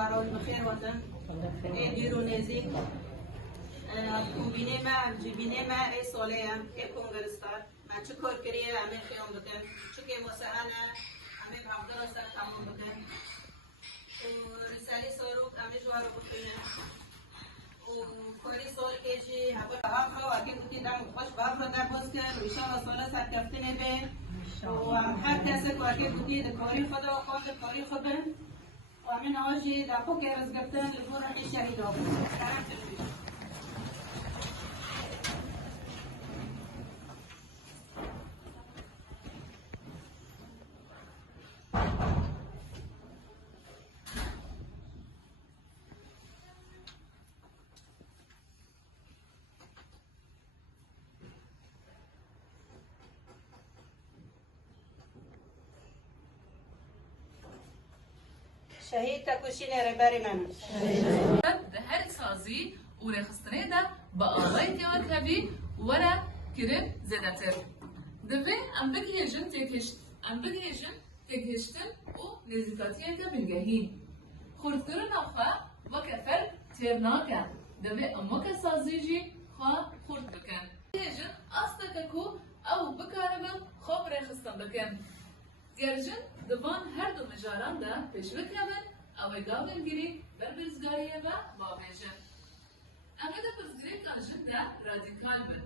جوارا بخیر وطن دیرو نزی کوبینه ما جبینه ما ای ساله هم ای کنگرستان ما چه کار کریه همه خیام بکن چه که مساهنه همه بحضر سر تمام بکن رساله ساروک همه جوارا بخینه و کاری سال کشی هم خواهد که بودی دم خوش باب رو در باز کرد و ایشان سال سر کفتنه به و هر کسی کاری بودی کاری خود و خود کاری خود و همین آجی در خود که رز گفتن لبور همی شهید آبود شهید تکوشینه رو بری من ده هر سازی و رخصتنه ده با آلای تیوت هبی ورا کرب زدتر دوی ام بگیجن تکهشتن و نزیکاتیه که بنگهین خورد آخوا و کفر ترناکه دوی اما که سازی جی خواه خورد بکن بگیجن آستا کو او بکاربن خواب رخصتن بکن گرجن دوان هر دو مجاران ده پیشوک هبن او گاون گیری بر برزگاریه و بابیجن. اما ده برزگاری کنجن ده رادیکال بن.